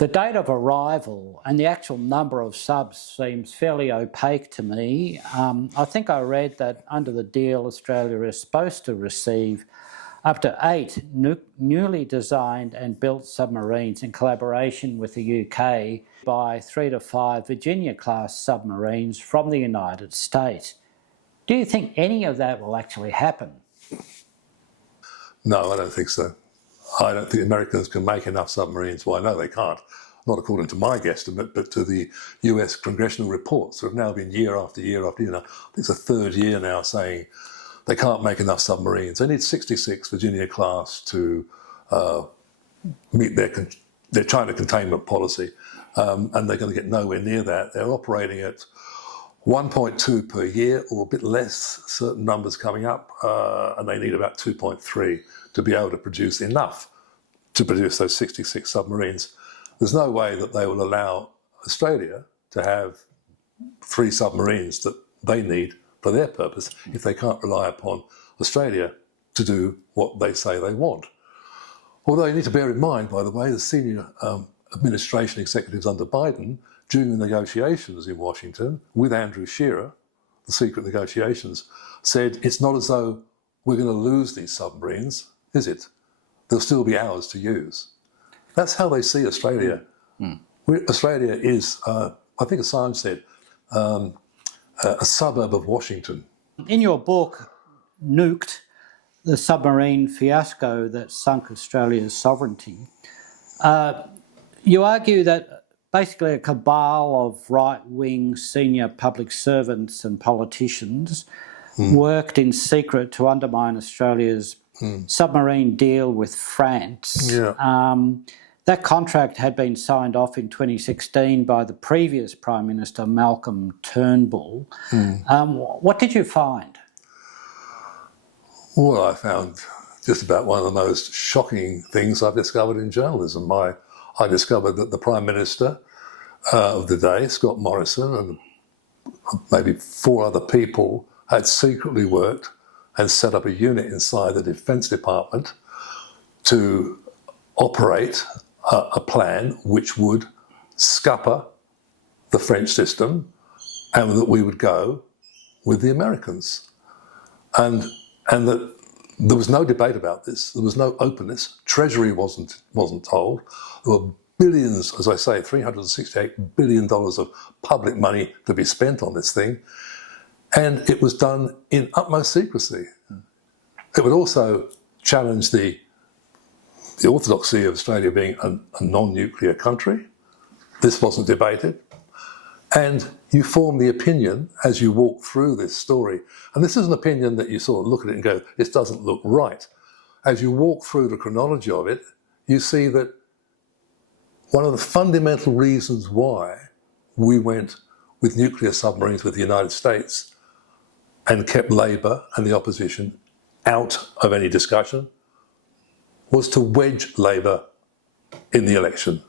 The date of arrival and the actual number of subs seems fairly opaque to me. I think I read that under the deal, Australia is supposed to receive up to 8 newly designed and built submarines in collaboration with the UK, by 3 to 5 Virginia-class submarines from the United States. Do you think any of that will actually happen? No, I don't think so. I don't think Americans can make enough submarines. Well, I know they can't, not according to my guesstimate, but to the US congressional reports that have now been year after year after year. I think it's the third year now saying they can't make enough submarines. They need 66 Virginia-class to meet their China containment policy, and they're going to get nowhere near that. They're operating at 1.2 per year or a bit less, certain numbers coming up, and they need about 2.3 to be able to produce enough to produce those 66 submarines. There's no way that they will allow Australia to have 3 submarines that they need for their purpose if they can't rely upon Australia to do what they say they want. Although you need to bear in mind, by the way, the senior administration executives under Biden, during the negotiations in Washington with Andrew Fowler, the secret negotiations, said it's not as though we're going to lose these submarines, is it? They'll still be ours to use. That's how they see Australia. Australia is, I think Assange said, a suburb of Washington. In your book, Nuked, the submarine fiasco that sunk Australia's sovereignty, you argue that basically a cabal of right-wing senior public servants and politicians worked in secret to undermine Australia's submarine deal with France. That contract had been signed off in 2016 by the previous Prime Minister, Malcolm Turnbull. What did you find? Well, I found just about one of the most shocking things I've discovered in journalism. I discovered that the Prime Minister of the day, Scott Morrison, and maybe 4 other people had secretly worked and set up a unit inside the Defence Department to operate a plan which would scupper the French system and that we would go with the Americans. And that there was no debate about this. There was no openness. Treasury wasn't told. There were billions, as I say, $368 billion of public money to be spent on this thing. And it was done in utmost secrecy. It would also challenge the orthodoxy of Australia being a non-nuclear country. This wasn't debated. And you form the opinion as you walk through this story. And this is an opinion that you sort of look at it and go, this doesn't look right. As you walk through the chronology of it, you see that one of the fundamental reasons why we went with nuclear submarines with the United States and kept Labor and the opposition out of any discussion was to wedge Labor in the election.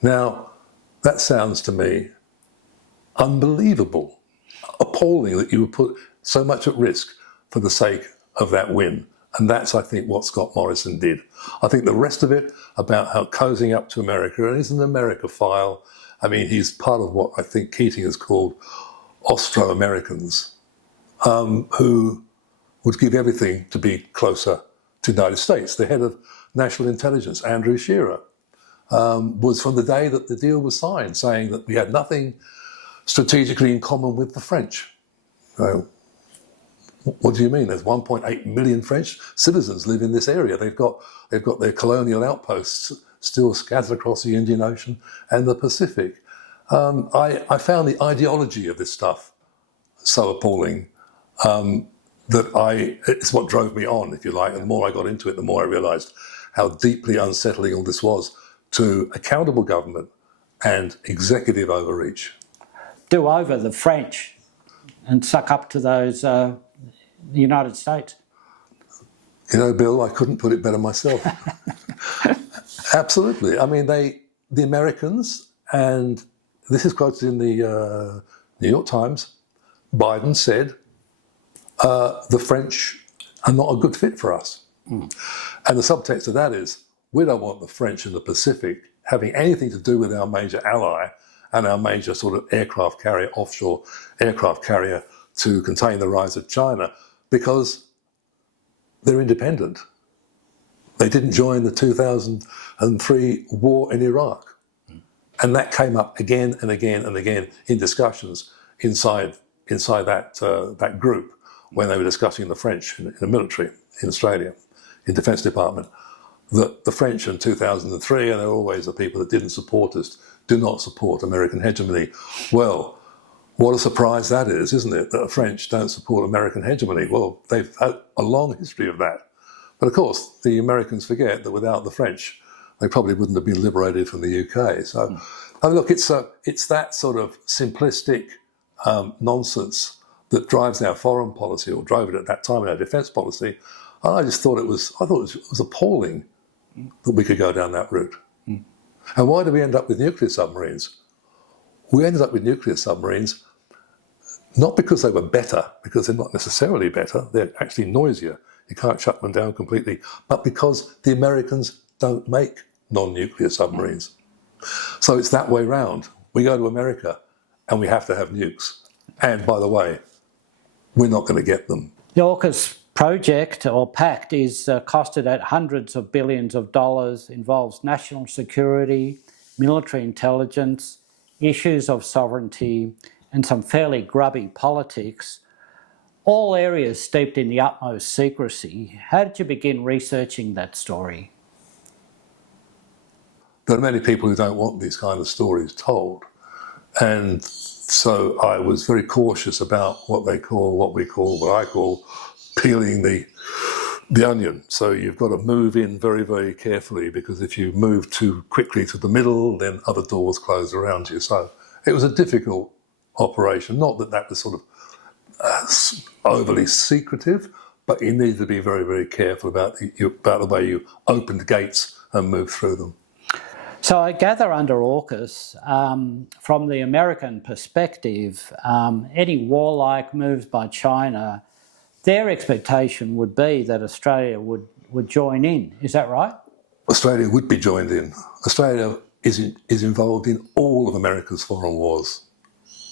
Now, that sounds to me unbelievable, appalling that you would put so much at risk for the sake of that win. And that's, I think, what Scott Morrison did. I think the rest of it about how cozying up to America, and he's an Americophile. I mean, he's part of what I think Keating has called Austro-Americans, who would give everything to be closer to the United States. The head of national intelligence, Andrew Fowler, was from the day that the deal was signed, saying that we had nothing strategically in common with the French. What do you mean? There's 1.8 million French citizens live in this area. They've got their colonial outposts still scattered across the Indian Ocean and the Pacific. I found the ideology of this stuff so appalling that it's what drove me on, if you like. And the more I got into it, the more I realised how deeply unsettling all this was to accountable government and executive overreach. Do over the French and suck up to those the United States. You know, Bill, I couldn't put it better myself. Absolutely. I mean, the Americans, and this is quoted in the New York Times, Biden said, the French are not a good fit for us. And the subtext of that is, we don't want the French in the Pacific having anything to do with our major ally and our major sort of aircraft carrier, offshore aircraft carrier, to contain the rise of China, because they're independent. They didn't join the 2003 war in Iraq. And that came up again and again and again in discussions inside that group when they were discussing the French in the military in Australia, in Defence Department. That the French in 2003, and they're always the people that didn't support us, do not support American hegemony. Well, what a surprise that is, isn't it, that the French don't support American hegemony? Well, they've had a long history of that. But of course, the Americans forget that without the French, they probably wouldn't have been liberated from the UK. So, I mean, look, it's that sort of simplistic nonsense that drives our foreign policy, or drove it at that time in our defence policy. And I just thought it was appalling that we could go down that route. And why did we end up with nuclear submarines? We ended up with nuclear submarines not because they were better, because they're not necessarily better, they're actually noisier. You can't shut them down completely, but because the Americans don't make non-nuclear submarines. So it's that way round. We go to America and we have to have nukes. And by the way, we're not going to get them. The AUKUS project or pact is costed at hundreds of billions of dollars, involves national security, military intelligence, issues of sovereignty, and some fairly grubby politics, all areas steeped in the utmost secrecy. How did you begin researching that story? There are many people who don't want these kind of stories told. And so I was very cautious about what I call peeling the onion. So you've got to move in very, very carefully, because if you move too quickly to the middle, then other doors close around you. So it was a difficult operation. Not that that was sort of overly secretive, but you need to be very, very careful about the way you open the gates and move through them. So I gather under AUKUS, from the American perspective, any warlike moves by China, their expectation would be that Australia would join in. Is that right? Australia would be joined in. Australia is involved in all of America's foreign wars.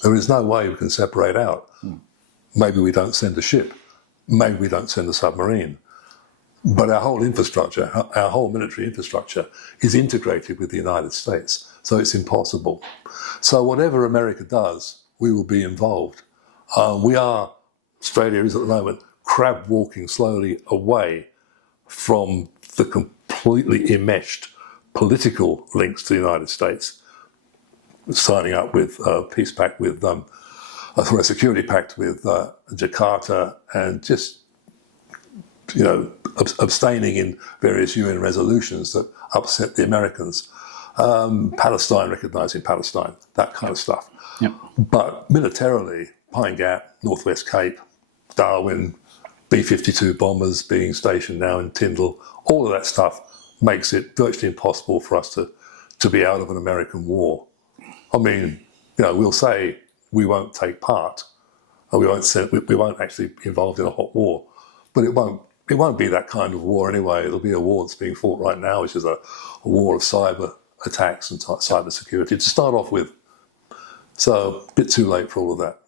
There is no way we can separate out. Maybe we don't send a ship. Maybe we don't send a submarine. But our whole infrastructure, our whole military infrastructure, is integrated with the United States. So it's impossible. So whatever America does, we will be involved. Australia is at the moment crab walking slowly away from the completely enmeshed political links to the United States, signing up with a peace pact with, a security pact with Jakarta, and just, abstaining in various UN resolutions that upset the Americans. Palestine, recognising Palestine, that kind of stuff. Yep. But militarily, Pine Gap, Northwest Cape, Darwin, B-52 bombers being stationed now in Tyndall, all of that stuff makes it virtually impossible for us to be out of an American war. I mean, we'll say we won't take part, or we won't actually be involved in a hot war, but it won't be that kind of war anyway. It'll be a war that's being fought right now, which is a war of cyber attacks and cyber security to start off with. So a bit too late for all of that.